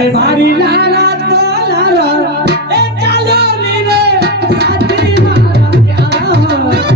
अरे भारी लाला तो लाला ए कालो नीरे साथी मारा प्यारा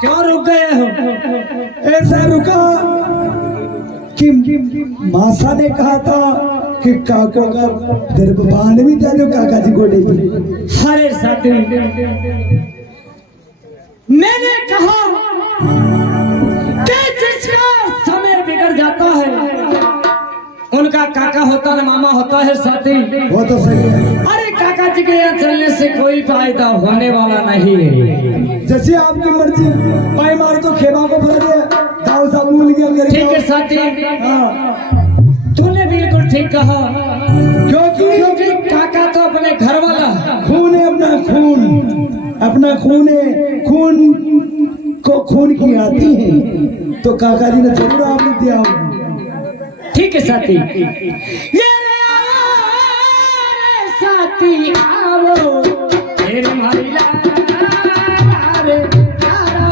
क्यों रुक गए हो? ऐसा रुका कि मासा ने कहा था कि काकों का दरबान भी था जो काका जी को देगी। अरे साथी मैंने कहा कि जिसका समय बिगड़ जाता है उनका काका होता है मामा होता है साथी। वो तो सही है। अरे काका जी के यहाँ चलने से कोई फायदा होने वाला नहीं है। जैसे आपकी मर्जी भाई मार तो खेमा को भर दिया दाऊ साहब भूल गया। ठीक है साथी तूने बिल्कुल ठीक कहा क्योंकि काका तो अपने घर वाला खून है अपना खून है। खून को खून की आती है तो काका जी ने जरूर आपने दिया होगा। ठीक है साथी ये साथी आओ तेरे मारी रे यारा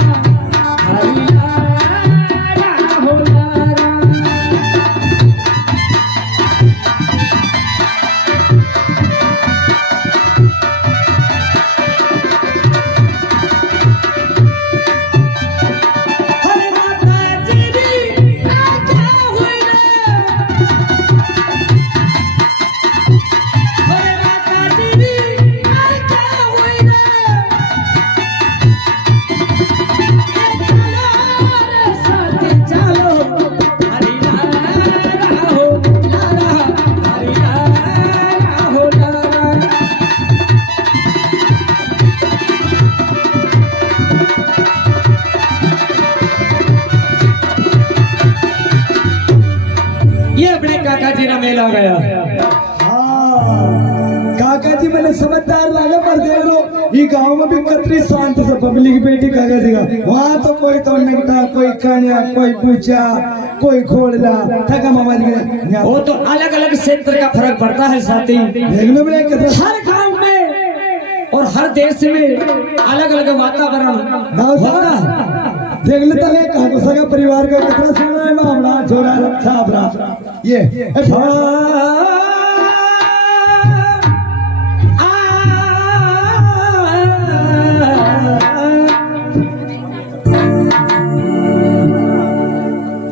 हरी लारा हो लारा हरे माता जी आजा हुई रे हरे माता जी आजा हुई रे ये अपने काका जी का मेला गया। काका जी मैंने समझदार लगा पर देख लो ये गांव में भी कतरी शांत से पब्लिक बेटी काका जी का वहाँ तो कोई तो नगता कोई कान्या कोई पूछा कोई खोलना थका मामा जी का वो तो अलग अलग क्षेत्र का फर्क पड़ता है साथी। देख लो मेरे हर गांव में और हर देश में अलग अलग वातावरण होता है। देख लेता है कहा सगा परिवार का कितना सोना है मामला छोरा छापरा ये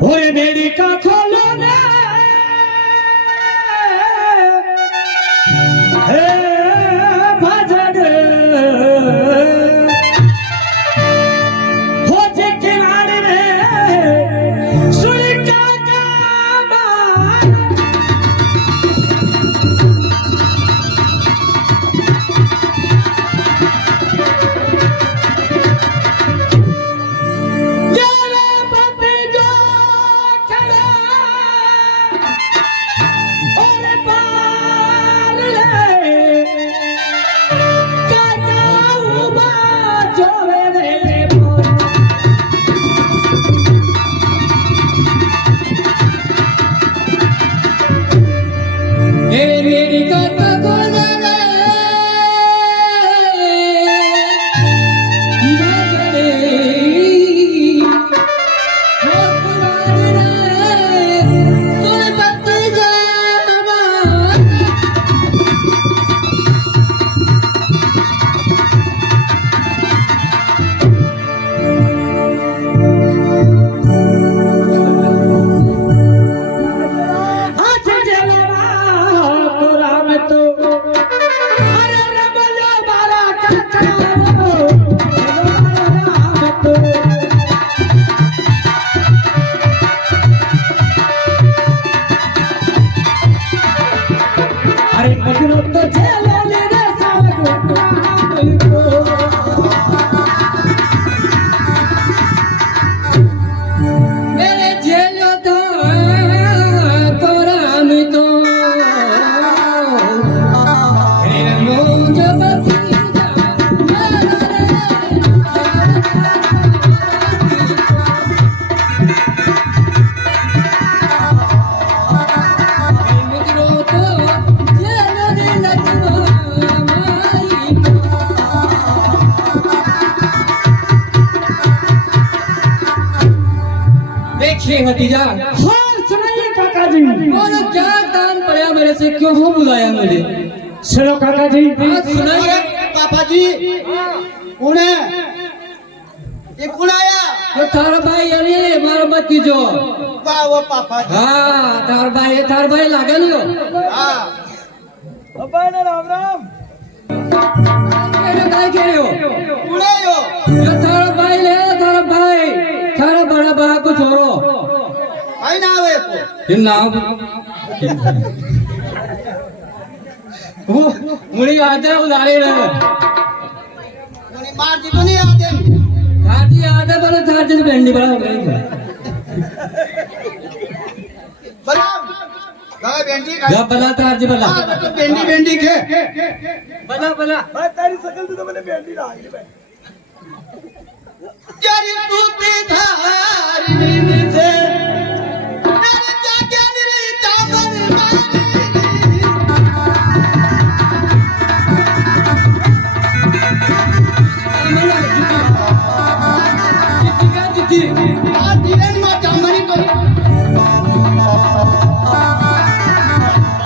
ओए मेरी का खोलो ना हे भजन हो जे किनारे रे सुन का भतीजा हाँ सुनाइए काका जी। बोलो क्या काम पड़ा मेरे से, क्यों हो बुलाया मुझे? सुनो काका जी। हाँ सुनाइए। पापा जी उन्हें ये बुलाया तो थारा भाई अरे हमारा भतीजो। वाह वो पापा जी हाँ थार भाई लागे लियो। हाँ राम राम काय कह रहे हो? बुलायो ये थारा भाई ले, थारा भाई, थारा बड़ा बड़ा कुछ और आई ना आवे को ये नाम वो मुझे याद है उधारे रहे उन्हें मार दी तो नहीं आते थाजी याद है बड़ा थाजी से भिंडी बड़ा हो गई बला गाय बेंटी का जब बना थाजी बना तो बेंटी बेंटी के बना तारी सकल तो मैंने बेंटी ना आई भाई तेरी तूती धारी से मेरे जाके मेरे चावल मारी आज धीरे में चामरी को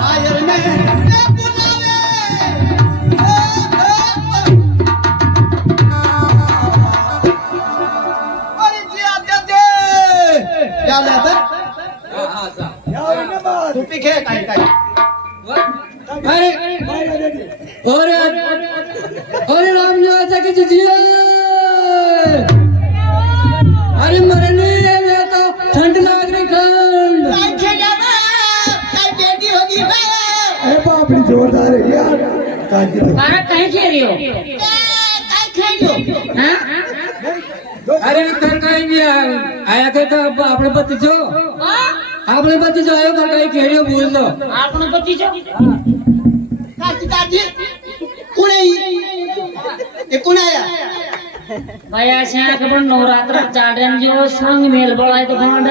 आयर में बुलावे अरे जी आते क्या लेते तू पीखे काई काई अरे अरे राम जी ऐसा कि जिया अरे मरे नहीं है तो ठंड लग रही ठंड काई खेला काई बेटी होगी अरे बाप रे जोरदार है यार काजी तो मारा कहीं खेल रही हो? काई खेलो हाँ? अरे कर कहीं नहीं आया थे तो अपने पति जो अपने पति जो आयो कर कहीं कह रही हो भूल दो आपने पति जो काजी काजी कुने ये कुने आया भाई ऐसे हैं कि बन नवरात्र चार दिन जो संग मेल बड़ा है तो भांड ए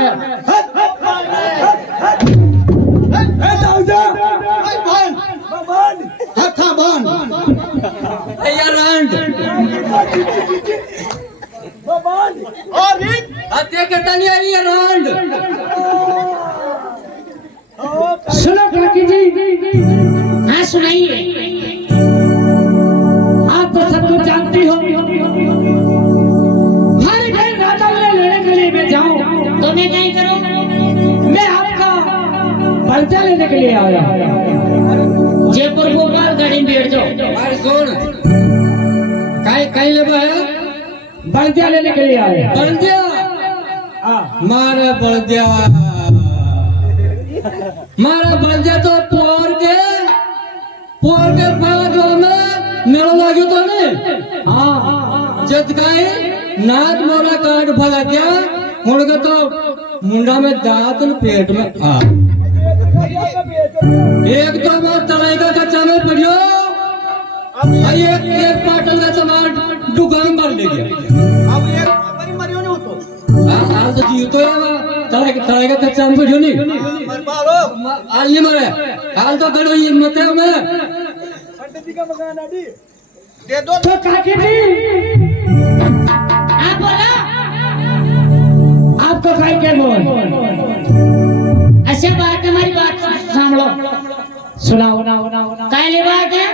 ताऊजा ओए बन बन हाथा बन यार रंड बन और रीत हत्या करता नहीं आई है रंड सुनो काकी जी। हाँ सुनाइए। आप तो सब कुछ जानती हो। हर घर राजा लेने के लिए मैं जाऊं तो मैं क्या करूं? मैं आपका पर्चा लेने के लिए आया। जयपुर भोपाल गाड़ी में बैठ जाओ। अरे सुन कहीं कहीं ले आया बल्दिया लेने के लिए आया। बल्दिया मारा बल्दिया तो पोर के बागों में मेला लाग्यो तो नहीं हाँ जत काई नाक मोरा काट भगा क्या मुड़के तो मुंडा में दांत और पेट में आ एक तो मैं तलाई का कच्चा में पड़ियो एक पाटल का सामान दुकान भर ले गया अब एक बड़ी मरियो नहीं होतो आज तो जीव तो है तलाई का कच्चा में पड़ियो नहीं मर बालो आज नहीं मरे हाल तो गड़ो ये मत है मैं पंडित जी का मकान आदि दे दो तो काकी जी आप बोलो। आपको काय के बोल अच्छा बात हमारी बात सांभो। सुनाओ। काले बात है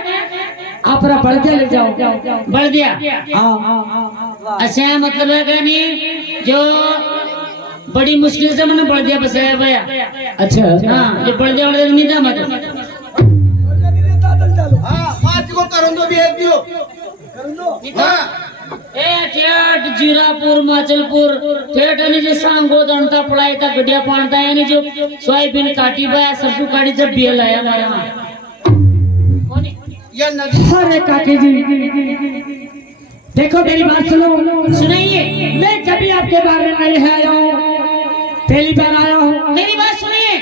अपना बल्दिया ले जाओ। बढ़ दिया। हाँ अच्छा मतलब है कि नहीं जो बड़ी मुश्किल से मैंने बढ़ दिया बसाया भैया। अच्छा हाँ जो बढ़ दिया वाले नहीं था मतलब हां पांच को करो दो भी एक दियो हां ए ठेठ जीरापुर माचलपुर ठेठ ने जो सांगो दंता पड़ाई था गड्ढिया पानता है ने जो सोयाबीन काटी बाया सरसों काटी जब बेल आया हमारे वहाँ ये नदी अरे काकी जी देखो मेरी बात सुनो। सुनाइए। मैं कभी आपके बारे में नहीं आया हूँ, पहली बार आया हूँ। मेरी बात सुनिए।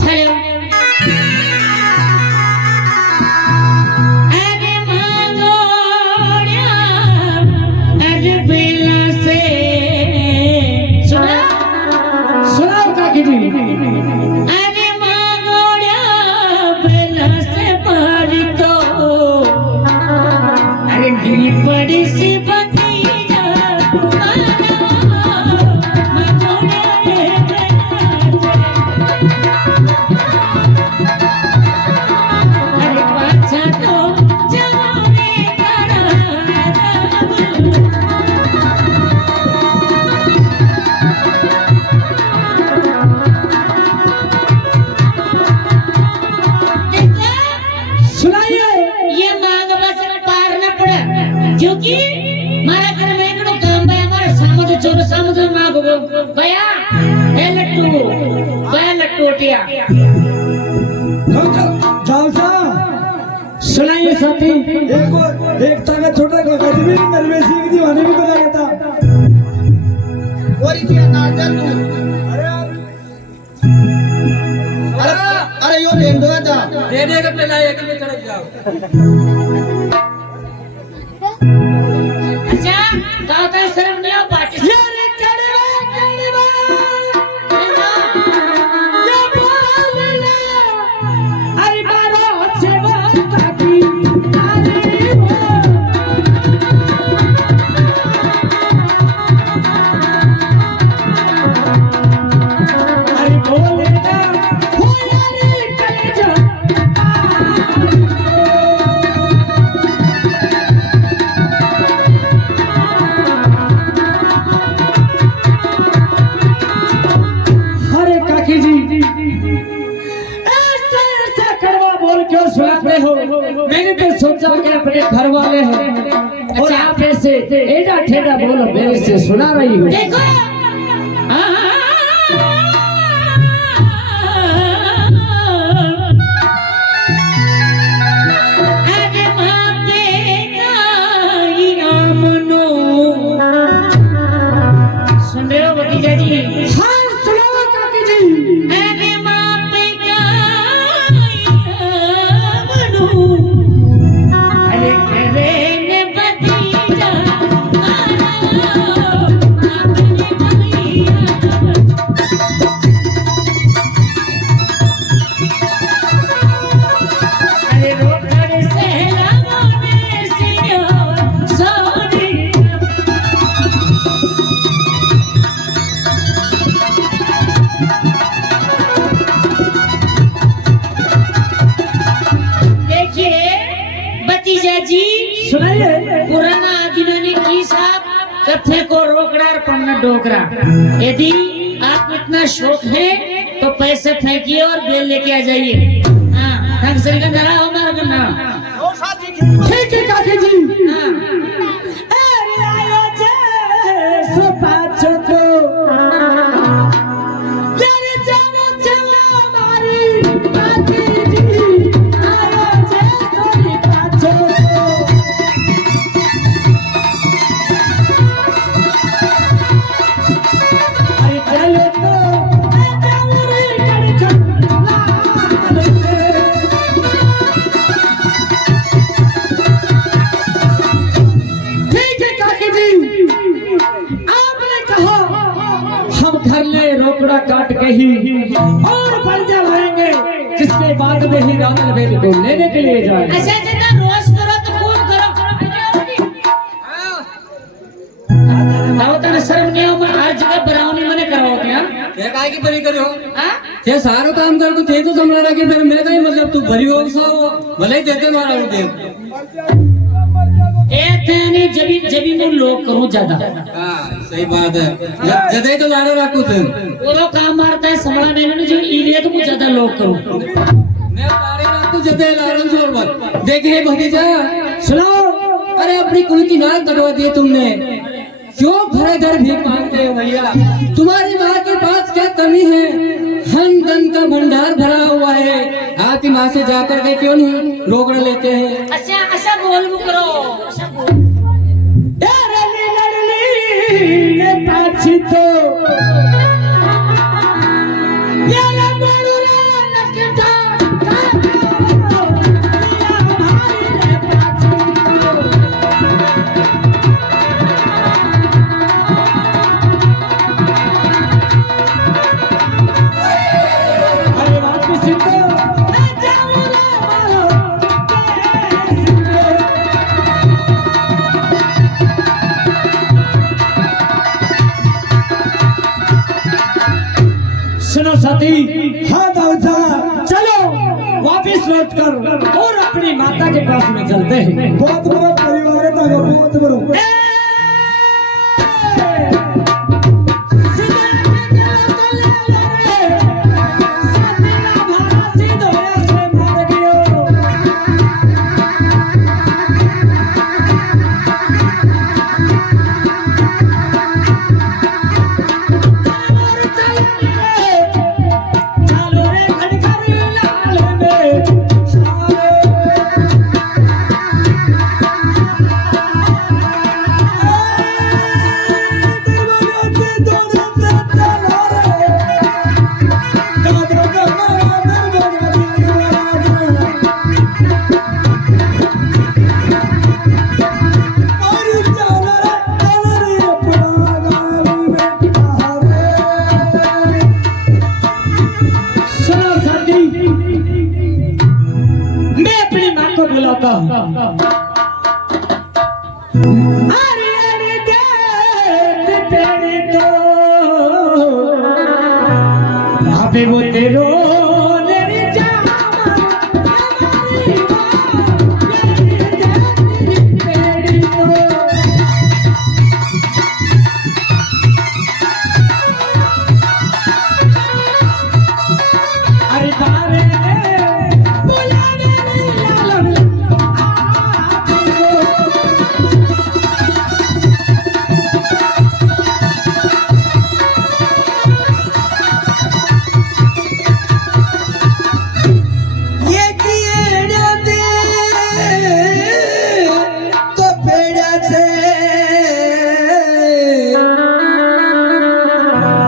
चलो। अरे मांगोड़िया, अरे बेला से सुनाओ काकी जी। अरे मांगोड़िया बेला से पारी तो अरे ढीली बड़ी सी भतीजा क्योंकि मारा घर में एकड़ो काम भाई हमारे सामने चोर सामने मां को भैया ए लट्टू उठिया जाओ सा सुनाइए साथी। एक ताका छोटा काका जी भी नरवे सिंह दीवाने भी बना गया था। वही क्या नाचा तू अरे यो रेंडो था दे देगा पहला एक में चढ़ जाओ। अच्छा गाँव का शर्म नहीं हो पार्टी मैंने तो सोचा कि अपने घर वाले हैं और आप ऐसे एड़ा ठेड़ा बोलो मेरे से सुना रही हो। देखो अरे माते नाई रामनो सुन रहे हो भतीजा जी? हाँ सुनो काकी जी। अरे माते नाई रामनो अरे करे ने भतीजा अरे रोकड़ से लगाने सिया सोनी देखिए भतीजा जी सुनाइए। पुराना आदमी ने की साहब कथे को रोकड़ा और पन्ना डोकरा। यदि आपको इतना शौक है तो पैसे फेंकिए और बेल लेके आ जाइए। हाँ ढंग से निकल रहा हमारा करना। ठीक है काकी जी। हाँ अरे आयो जे सो पाछो तो तेरे जानो चला हमारी काकी जी। आयो जे सोनी पाछो तो अरे चलो तो जामुरी कड़छन लाल से। ठीक है काकी जी, आपने कहा हम घर ले रोकड़ा काट के ही और बर्जा लाएंगे, जिसके बाद में ही रावण वेद को लेने के लिए जाए। अच्छा जितना रोज करो तो खूब करो। दावता शर्म नहीं हो मैं हर जगह बरावनी मने करवाओगे हाँ? ये काहे की बरी करो? हाँ? ये सारो काम कर को थे तो समझ रहा कि फिर मेरे का ही मतलब तू भरी हो सा हो भले ही देते मारा हूं दे। ए तेने जबी मैं लोग करूं ज्यादा। हां सही बात है। जदे तो लारो रखो तुम। वो लोग काम मारता है समड़ा मैंने जो इलिया तो मुझे ज्यादा लोग करूं। मैं तारे रात तू जदे लारो जोर मत। देखे भतीजा सुनो। अरे अपनी कुल की नाक कटवा दी तुमने। क्यों घर घर भीख मांगते हो भैया? तुम्हारी माँ के पास क्या कमी है? धन धन का भंडार भरा हुआ है। आपकी माँ से जाकर के क्यों नहीं रोकड़ा लेते हैं? अच्छा अच्छा बोल करो। अच्छा बोल। डरली डरली ने पाछी तो याला बड़ुरा नकटा काका या भाई ने पाछी तो। अरे वापस तो जाऊंगा मारो सुनो साथी। हाँ दाऊद साहब चलो वापिस लौट कर और अपनी माता के पास में चलते हैं। बहुत बड़ा परिवार है ताका बहुत बड़ा। माता अरे अरे देख तेरे तो अबे वो तेरो ले जावा हमारी बात तेरी तो अरे बारे बुलाने लालन ये किए जाते तो बेड़ा से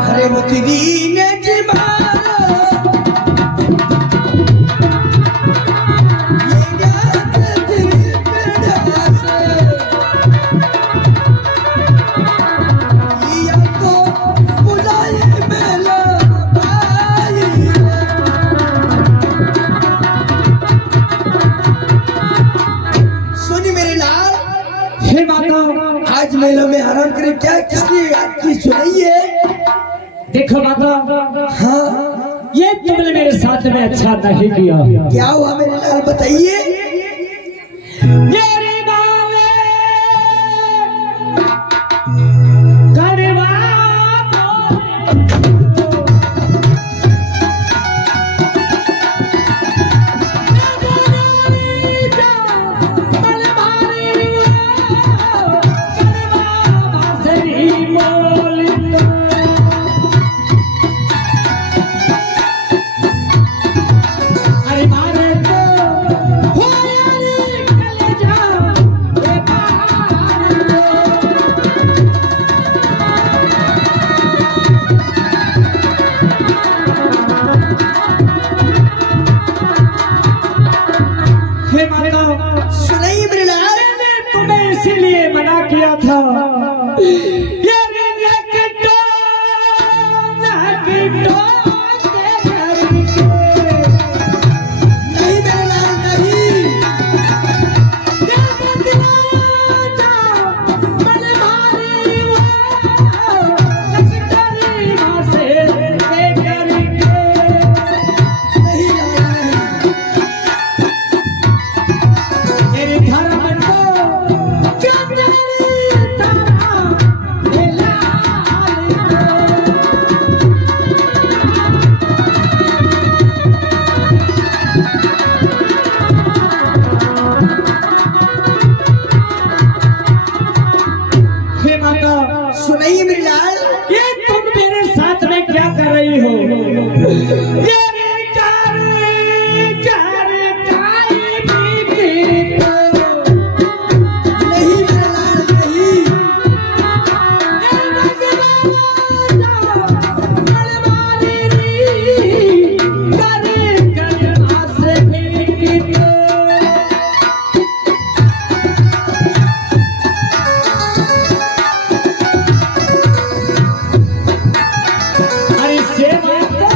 हरे मुतरी ने जमाना ये जाते बेड़ा से ये तो बुलाए मेला भाई सुनी मेरे लाल, हे माता आज मेला में आराम करे क्या किसने याद की सुनाई है? देखो माता हाँ ये तुमने मेरे साथ में अच्छा नहीं किया क्या हुआ मेरे लाल बताइए? मेरे बावे करवा अरे मारे तो हो यारी कल जा ये हे माता सुनाइए मेरे लाल। मैंने तुम्हें इसीलिए मना किया था ये नकटो के घर के नहीं मेरे लाल नहीं, ये बदला बलवारी वो नकटरी माँ से के घर के नहीं लाल नहीं। मेरे धर्म को चंदरी तारा ये लाल को। हे माता सुनाइए मेरे लाल। ये तुम मेरे साथ में क्या कर रही हो ये कर काई बीती तो नहीं मेरे लाल नहीं, ये बगला बलवारी री कर आसे बीती तो अरे सेवा तो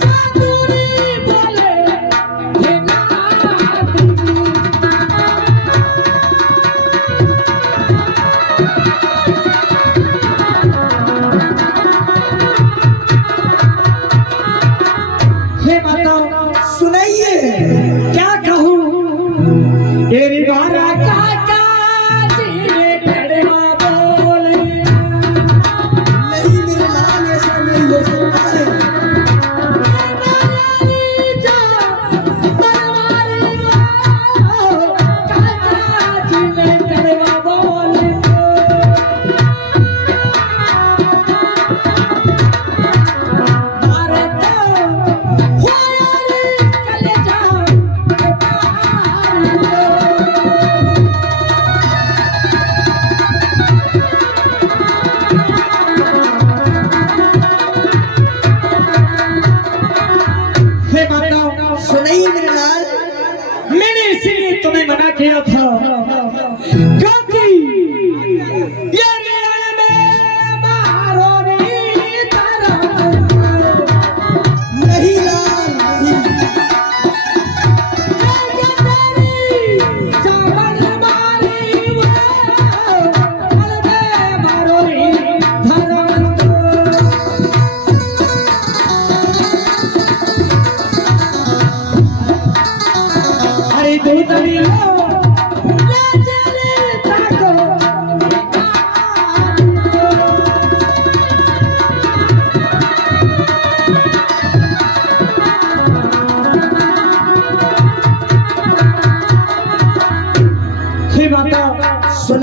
साधुरी बोले हे नाथ हे माता सुनाइए। क्या कहूँ तेरी बारा काका जी ने कड़वा बोले नहीं मेरे लाल ऐसा नहीं हो सकता है। सुनाइए मेरे लाल। मैंने इसीलिए तुम्हें मना किया था क्योंकि ये रण में मारोरी तरह नहीं लाल नहीं, ये तेरी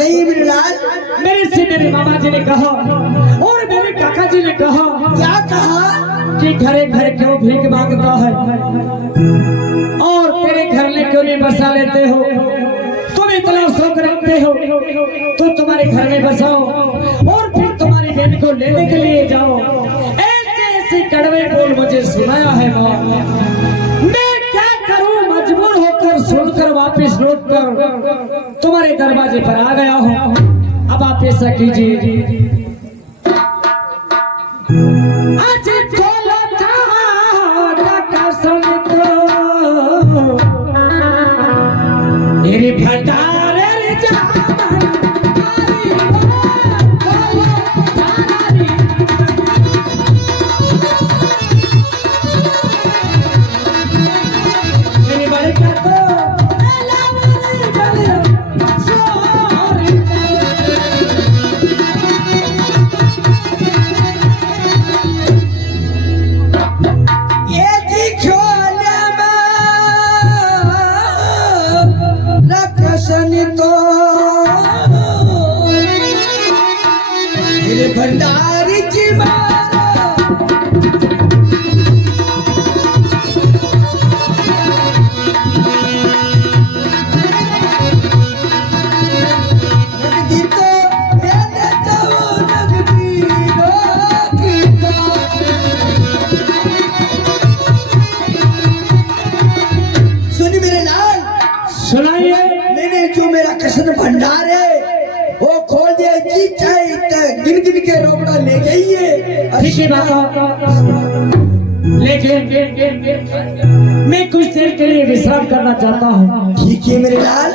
सुनाइए मेरे लाल। मेरे से मेरे मामा जी ने कहा और मेरे काका जी ने कहा क्या कहा? कि घरे घर क्यों भीख मांगता है और तेरे घर में क्यों नहीं बसा लेते हो, तुम इतना शौक रखते हो तो तुम्हारे घर में बसाओ और फिर तुम्हारी बहन को लेने के लिए जाओ। ऐसे ऐसे कड़वे बोल मुझे सुनाया है माँ। मैं क्या करूं, मजबूर होकर सुनकर वापस लौट कर तुम्हारे दरवाजे पर आ गया हूँ। अब आप ऐसा कीजिए, आज चलो मेरे भंडारे रे जान मेरे बड़े का तो भंडारी की सुनी मेरे लाल, सुनाइए। मैंने जो मेरा कृष्ण भंडार है वो खोल दिया जी, चाहे गिन गिन के रोकड़ा ले जाइए। ठीक है बाबा, लेकिन मैं कुछ देर के लिए विश्राम करना चाहता हूँ। ठीक है मेरे लाल।